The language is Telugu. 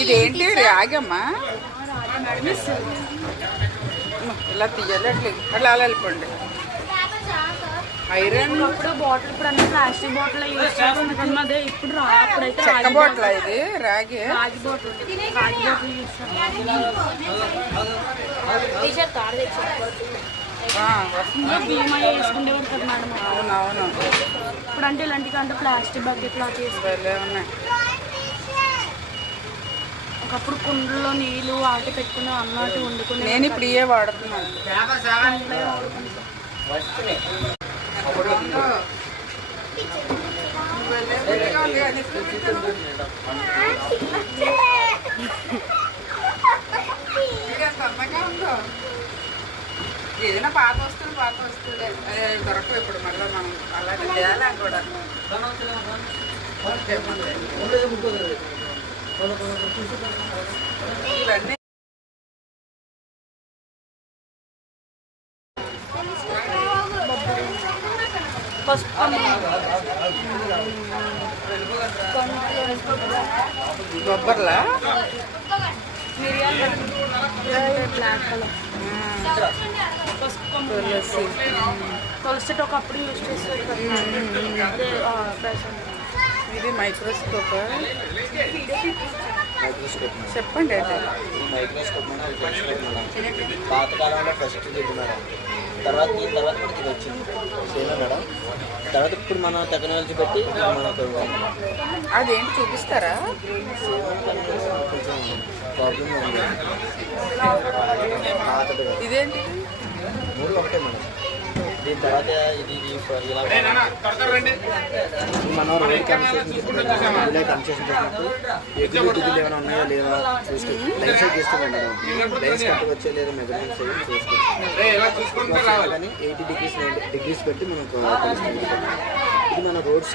ఇదేంటి రాగమ్మా? ఇలా తీయాలి అట్లా అలా వెళ్ళిపోండి. ఐరన్ బాటిల్ ఇప్పుడు అన్ని ప్లాస్టిక్ బాటిల్ యూజ్ చేస్తున్నాం. అదే ఇప్పుడు అప్పుడైతే చెక్క బాటిల్ ఇది రాగి బాటిల్ యూజ్ భీమా వేసుకునేవారు కదా మేడం. అవునవును. ఇప్పుడు అంటే ఇలాంటి అంటే ప్లాస్టిక్ బకెట్ లా చేసుకునే ఉన్నాయి. ఒకప్పుడు కుండలో నీళ్ళు వాటి పెట్టుకుని అన్నట్టు వండుకుని. నేను ఇప్పుడు ఇవే వాడుతున్నాను. ఏదైనా పాత వస్తువులే దొరకవు ఇప్పుడు మళ్ళీ మనం అలాగే తేలా కూడా. ఇవన్నీ బొబ్బర్లా బ్లాక్ కలర్ తులసి ఒకప్పుడు యూజ్ చేస్తారు. ఇది మైక్రోస్కోప్ చెప్పండి. అయితే మైక్రోస్కోప్ పాతకాలంలో ఫస్ట్ ఇది మేడం. తర్వాత దీని తర్వాత కూడా ఇది వచ్చింది సేమ్ మేడం. తర్వాత ఇప్పుడు మన టెక్నాలజీ బట్టి మనకు అదేంటి చూపిస్తారా? కొంచెం ప్రాబ్లం ఉంది. ఇదేంటి? మూడు ఒకటే మేడం. దీని తర్వాత ఇది ఇలా మనం రోడ్ కన్స్ట్రక్షన్ చేసినప్పుడు ఎగ్జిక్యూటివ్ ఏమైనా ఉన్నాయో లేదా చూసుకుంటాం. లైన్ సైడ్ చేస్తున్నాం మేడం. లైన్స్ కరెక్ట్గా వచ్చే లేదా మెజర్మెంట్స్ చూసుకుంటాం. కానీ 80 డిగ్రీస్ 90 డిగ్రీస్ పెట్టి మనకు ఇది మన రోడ్స్